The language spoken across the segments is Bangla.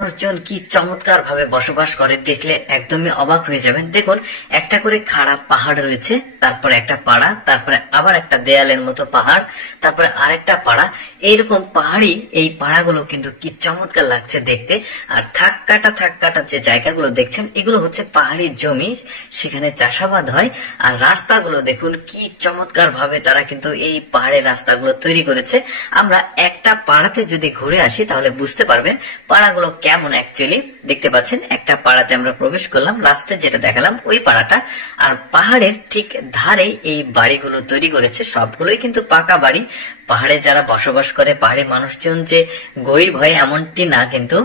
মানুষজন কি চমৎকার ভাবে বসবাস করে দেখলে একদমই অবাক হয়ে যাবেন। দেখুন, একটা করে খাড়া পাহাড় রয়েছে, তারপরে একটা পাড়া, তারপরে আবার একটা দেয়ালের মতো পাহাড়, তারপরে আরেকটা পাড়া। এইরকম পাহাড়ি এই পাড়াগুলো কিন্তু কি চমৎকার লাগছে দেখতে। আর থাক কাটা যে জায়গাগুলো দেখছেন, এগুলো হচ্ছে পাহাড়ি জমি, সেখানে চাষাবাদ হয়। আর রাস্তাগুলো দেখুন কি চমৎকার ভাবে তারা কিন্তু এই পাহাড়ের রাস্তাগুলো তৈরি করেছে। আমরা একটা পাড়াতে যদি ঘুরে আসি তাহলে বুঝতে পারবেন পাড়াগুলো কেমন। অ্যাকচুয়ালি দেখতে পাচ্ছেন একটা পাড়াতে আমরা প্রবেশ করলাম, লাস্টে যেটা দেখালাম ওই পাড়াটা। আর পাহাড়ের ঠিক ধারে এই বাড়িগুলো তৈরি করেছে, সবগুলোই কিন্তু পাকা বাড়ি। পাহাড়ে যারা বসবাস করে পাহাড়ি মানুষজন যে গরিব হয় এমনটি না, কিন্তু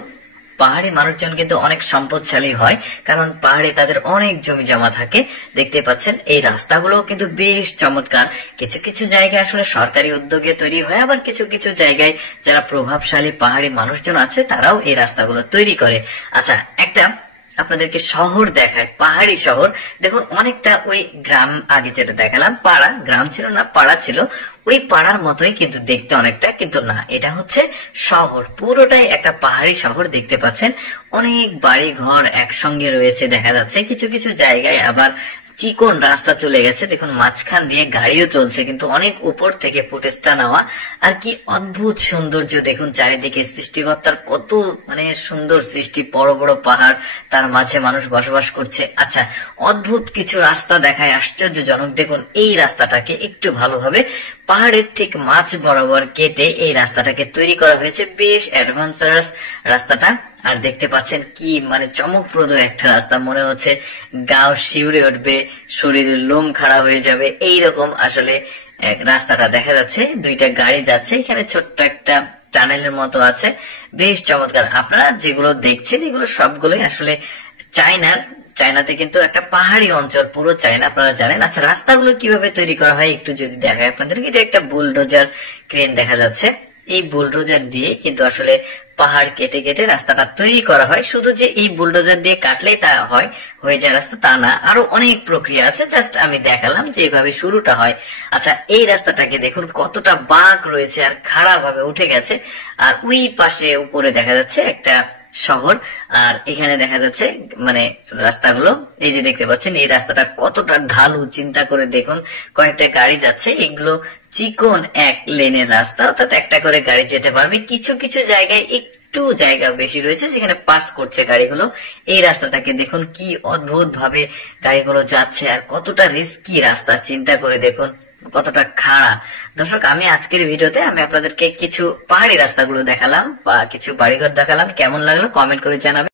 পাহাড়ি মানুষজন কিন্তু অনেক সম্পদশালী হয়, কারণ পাহাড়ে তাদের অনেক জমি জমা থাকে। দেখতে পাচ্ছেন এই রাস্তাগুলো কিন্তু বেশ চমৎকার। কিছু কিছু জায়গায় আসলে সরকারি উদ্যোগে তৈরি হয়, আবার কিছু কিছু জায়গায় যারা প্রভাবশালী পাহাড়ি মানুষজন আছে তারাও এই রাস্তাগুলো তৈরি করে। আচ্ছা, একটা আপনাদেরকে শহর দেখায়, পাহাড়ি শহর। দেখুন, অনেকটা ওই গ্রাম, আগে যেটা দেখালাম পাড়া, গ্রাম ছিল না পাড়া ছিল, ওই পাড়ার মতোই কিন্তু দেখতে অনেকটা, কিন্তু না, এটা হচ্ছে শহর। পুরোটাই একটা পাহাড়ি শহর দেখতে পাচ্ছেন। অনেক বাড়ি ঘর একসঙ্গে রয়েছে দেখা যাচ্ছে। কিছু কিছু জায়গায় আবার চিকন রাস্তা চলে গেছে, দেখুন মাঝখান দিয়ে গাড়িও চলছে, কিন্তু অনেক উপর থেকে ফুটেজটা নেওয়া। আর কি অদ্ভুত সৌন্দর্য দেখুন চারিদিকে, সৃষ্টিকর্তার কত সুন্দর সৃষ্টি, বড় বড় পাহাড়, তার মাঝে মানুষ বসবাস করছে। আচ্ছা, অদ্ভুত কিছু রাস্তা দেখায়, আশ্চর্যজনক। দেখুন এই রাস্তাটাকে একটু ভালোভাবে পাহাড়ের ঠিক মাঝ বরাবর কেটে এই রাস্তাটাকে তৈরি করা হয়েছে, বেশ অ্যাডভান্সারাস রাস্তাটা। আর দেখতে পাচ্ছেন কি চমকপ্রদ একটা রাস্তা, মনে হচ্ছে গাও শিউরে উঠবে, শরীরের লোম খাড়া হয়ে যাবে, এইরকম আসলে রাস্তাটা দেখা যাচ্ছে। দুইটা গাড়ি যাচ্ছে, এখানে ছোট্ট একটা টানেলের মতো আছে, বেশ চমৎকার। আপনারা যেগুলো দেখছেন এগুলো সবগুলোই আসলে চায়নাতে কিন্তু একটা পাহাড়ি অঞ্চল, পুরো চায়না, আপনারা জানেন। আচ্ছা, রাস্তাগুলো কিভাবে তৈরি করা হয় একটু যদি দেখায় আপনাদের। এটা একটা বুলডোজার ক্রেন দেখা যাচ্ছে, এই বুলডোজার দিয়ে কিন্তু আসলে পাহাড় কেটে কেটে রাস্তাটা তৈরি করা হয়। শুধু যে এই বুলডোজার দিয়ে কাটলেই তা হয়ে যায় রাস্তা, তা না, আরো অনেক প্রক্রিয়া আছে। জাস্ট আমি দেখালাম যে এইভাবে শুরুটা হয়। আচ্ছা, এই রাস্তাটাকে দেখুন কতটা বাঁক রয়েছে আর খাড়া ভাবে উঠে গেছে। আর ওই পাশে উপরে দেখা যাচ্ছে একটা শহর, আর এখানে দেখা যাচ্ছে রাস্তাগুলো, এই যে দেখতে পাচ্ছেন এই রাস্তাটা কতটা ঢালু, চিন্তা করে দেখুন। কয়েকটা গাড়ি যাচ্ছে, এগুলো চিকন এক লেনের রাস্তা, অর্থাৎ একটা করে গাড়ি যেতে পারবে। কিছু কিছু জায়গায় একটু জায়গা বেশি রয়েছে যেখানে পাস করছে গাড়িগুলো। এই রাস্তাটাকে দেখুন কি অদ্ভুত ভাবে গাড়িগুলো যাচ্ছে, আর কতটা রিস্কি রাস্তা, চিন্তা করে দেখুন কতটা খাড়া। দর্শক, আমি আজকের ভিডিওতে আমি আপনাদেরকে কিছু পাহাড়ি রাস্তাগুলো দেখালাম বা কিছু বাড়িঘর দেখালাম। কেমন লাগলো কমেন্ট করে জানাবেন।